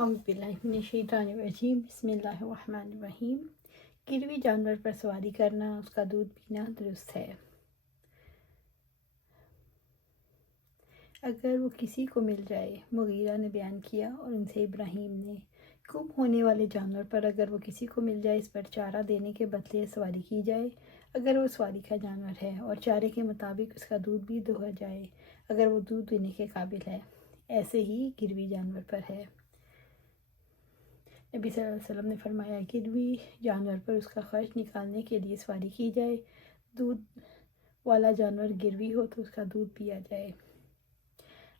اعوذ باللہ من الشیطان الرجیم بسم اللہ الرحمن الرحیم۔ گروی جانور پر سواری کرنا، اس کا دودھ پینا درست ہے اگر وہ کسی کو مل جائے۔ مغیرہ نے بیان کیا اور ان سے ابراہیم نے، گم ہونے والے جانور پر اگر وہ کسی کو مل جائے، اس پر چارہ دینے کے بدلے سواری کی جائے اگر وہ سواری کا جانور ہے، اور چارے کے مطابق اس کا دودھ بھی دوہا جائے اگر وہ دودھ پینے کے قابل ہے۔ ایسے ہی گروی جانور پر ہے۔ نبی صلی اللہ علیہ وسلم نے فرمایا، گروی جانور پر اس کا خرچ نکالنے کے لیے سواری کی جائے، دودھ والا جانور گروی ہو تو اس کا دودھ پیا جائے۔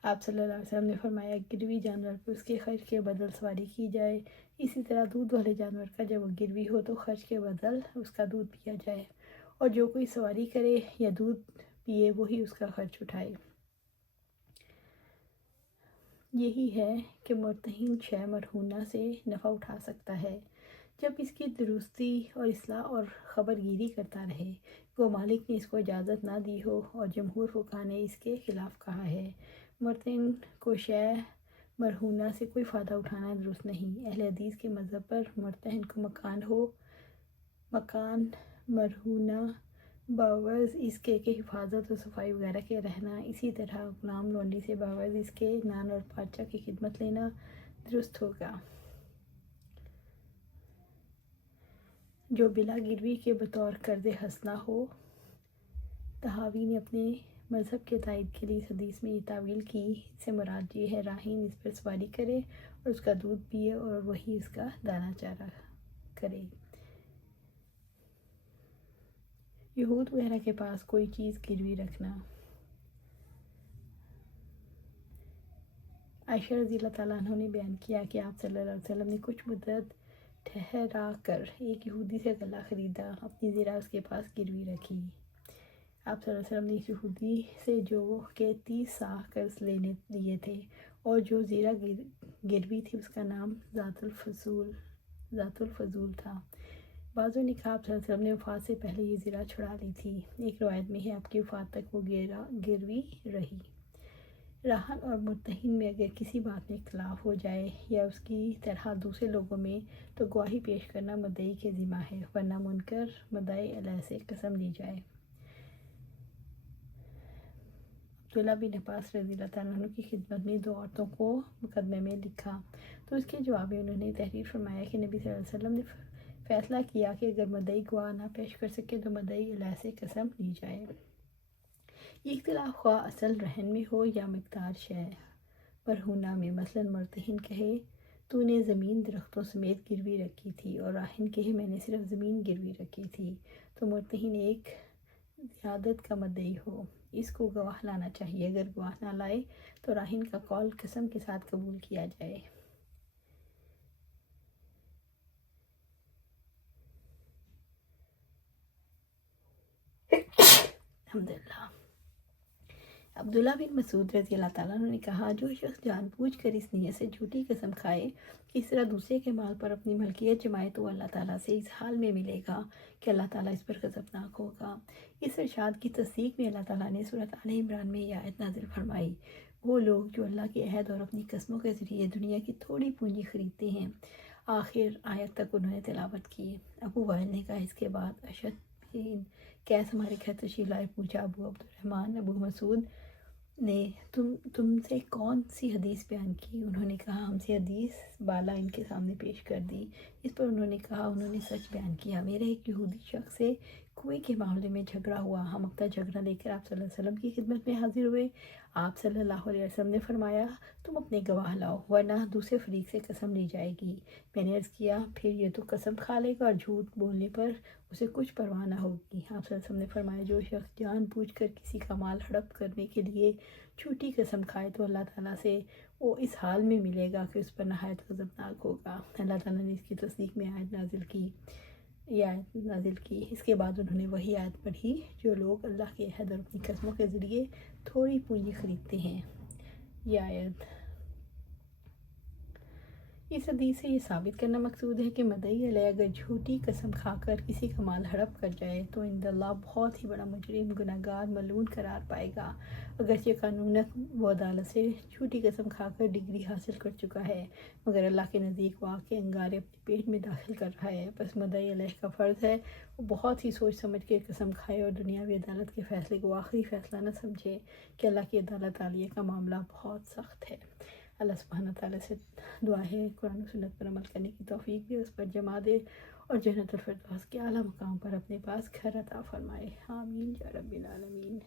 آپ صلی اللہ علیہ وسلم نے فرمایا، گروی جانور پر اس کے خرچ کے بدل سواری کی جائے، اسی طرح دودھ والے جانور کا جب وہ گروی ہو تو خرچ کے بدل اس کا دودھ پیا جائے، اور جو کوئی سواری کرے یا دودھ پیے وہی اس کا خرچ اٹھائے۔ یہی ہے کہ مرتہن شے مرہونہ سے نفع اٹھا سکتا ہے جب اس کی درستی اور اصلاح اور خبر گیری کرتا رہے، گو مالک نے اس کو اجازت نہ دی ہو، اور جمہور فقہا نے اس کے خلاف کہا ہے۔ مرتہن کو شے مرہونہ سے کوئی فائدہ اٹھانا درست نہیں۔ اہل حدیث کے مذہب پر مرتہن کو مکان مرہونہ باوز اس کے کہ حفاظت و صفائی وغیرہ کے رہنا، اسی طرح غلام لونڈی سے باوز اس کے نان اور پاچا کی خدمت لینا درست ہوگا۔ جو بلا گروی کے بطور قرض حسنہ ہو۔ طحاوی نے اپنے مذہب کے تائید کے لیے اس حدیث میں یہ تعویل کی، اس سے مراد یہ ہے راہین اس پر سواری کرے اور اس کا دودھ پیے اور وہی اس کا دانہ چارہ کرے۔ یہود وغیرہ کے پاس کوئی چیز گروی رکھنا۔ عائشہ رضی اللہ تعالیٰ عنہ نے بیان کیا کہ آپ صلی اللہ علیہ وسلم نے کچھ مدت ٹھہرا کر ایک یہودی سے غلہ خریدا، اپنی زرہ اس کے پاس گروی رکھی۔ آپ صلی اللہ علیہ وسلم نے اس یہودی سے جو کہ 30 صاع قرض لیے تھے اور جو زرہ گروی تھی، اس کا نام ذات الفضول تھا۔ بعضوں نے کہا آپ صلی اللہ علیہ وسلم نے وفات سے پہلے یہ زرہ چھڑا لی تھی۔ ایک روایت میں ہے آپ کی وفات تک وہ گروی رہی۔ راہن اور مرتہن میں اگر کسی بات میں اختلاف ہو جائے یا اس کی طرح دوسرے لوگوں میں، تو گواہی پیش کرنا مدعی کے ذمہ ہے، ورنہ منکر مدعی علیہ سے قسم لی جائے۔ عبداللہ بن عباس رضی اللہ تعالیٰ عنہ کی خدمت میں 2 عورتوں کو مقدمے میں لکھا تو اس کے جواب میں انہوں نے تحریر فرمایا کہ نبی صلی اللہ علیہ وسلم نے فیصلہ کیا کہ اگر مدعی گواہ نہ پیش کر سکے تو مدعی علیہ سے قسم لی جائے۔ یہ اختلاف خواہ اصل رہن میں ہو یا مقدار شے مرہونہ میں، مثلا مرتہن کہے تو نے زمین درختوں سمیت گروی رکھی تھی، اور راہن کہے میں نے صرف زمین گروی رکھی تھی، تو مرتہن ایک زیادت کا مدعی ہو، اس کو گواہ لانا چاہیے۔ اگر گواہ نہ لائے تو راہن کا قول قسم کے ساتھ قبول کیا جائے۔ الحمدللہ۔ عبداللہ بن مسعود رضی اللہ تعالیٰ عنہ نے کہا، جو شخص جان بوجھ کر اس نیت سے جھوٹی قسم کھائے کہ اس طرح دوسرے کے مال پر اپنی ملکیت جمائے تو اللہ تعالیٰ سے اس حال میں ملے گا کہ اللہ تعالیٰ اس پر غضبناک ہوگا۔ اس ارشاد کی تصدیق میں اللہ تعالیٰ نے سورۃ آل عمران میں یہ آیت نازل فرمائی، وہ لوگ جو اللہ کے عہد اور اپنی قسموں کے ذریعے دنیا کی تھوڑی پونجی خریدتے ہیں۔ آخر آیت تک انہوں نے تلاوت کی۔ ابو وائل نے کہا، اس کے بعد اشد بن قیس ہمارے گھر تشریف لائے، پوچھا ابو عبد الرحمن ابو مسعود نے تم سے کون سی حدیث بیان کی؟ انہوں نے کہا ہم سے حدیث بالا ان کے سامنے پیش کر دی۔ اس پر انہوں نے کہا انہوں نے سچ بیان کیا، میرے ایک یہودی شخص سے کنویں کے معاملے میں جھگڑا ہوا، ہم اپنا جھگڑا لے کر آپ صلی اللہ علیہ وسلم کی خدمت میں حاضر ہوئے۔ آپ صلی اللہ علیہ وسلم نے فرمایا تم اپنے گواہ لاؤ ورنہ دوسرے فریق سے قسم لی جائے گی۔ میں نے عرض کیا پھر یہ تو قسم کھا لے گا اور جھوٹ بولنے پر اسے کچھ پرواہ نہ ہوگی۔ آپ صلی اللہ علیہ وسلم نے فرمایا جو شخص جان بوجھ کر کسی کا مال ہڑپ کرنے کے لیے جھوٹی قسم کھائے تو اللہ تعالیٰ سے وہ اس حال میں ملے گا کہ اس پر نہایت غضبناک ہوگا۔ اللہ تعالیٰ نے اس کی تصدیق میں آیت نازل کی۔ اس کے بعد انہوں نے وہی آیت پڑھی، جو لوگ اللہ کے عہد اور اپنی قسموں کے ذریعے تھوڑی پونجی خریدتے ہیں۔ یہ آیت اس حدیث سے یہ ثابت کرنا مقصود ہے کہ مدعی علیہ اگر جھوٹی قسم کھا کر کسی کا مال ہڑپ کر جائے تو عند اللہ بہت ہی بڑا مجرم، گناہگار، ملعون قرار پائے گا، اگرچہ قانوناً وہ عدالت سے جھوٹی قسم کھا کر ڈگری حاصل کر چکا ہے، مگر اللہ کے نزدیک وہ آگ کے انگارے اپنے پیٹ میں داخل کر رہا ہے۔ بس مدعی علیہ کا فرض ہے وہ بہت ہی سوچ سمجھ کے قسم کھائے اور دنیاوی عدالت کے فیصلے کو آخری فیصلہ نہ سمجھے کہ اللہ کی عدالت عالیہ کا معاملہ بہت سخت ہے۔ اللہ سبحانہ تعالیٰ سے دعا ہے قرآن و سنت پر عمل کرنے کی توفیق دے، اس پر جمع دے اور جنت الفردوس کے اعلیٰ مقام پر اپنے پاس گھر عطا فرمائے، آمین یا رب العالمین۔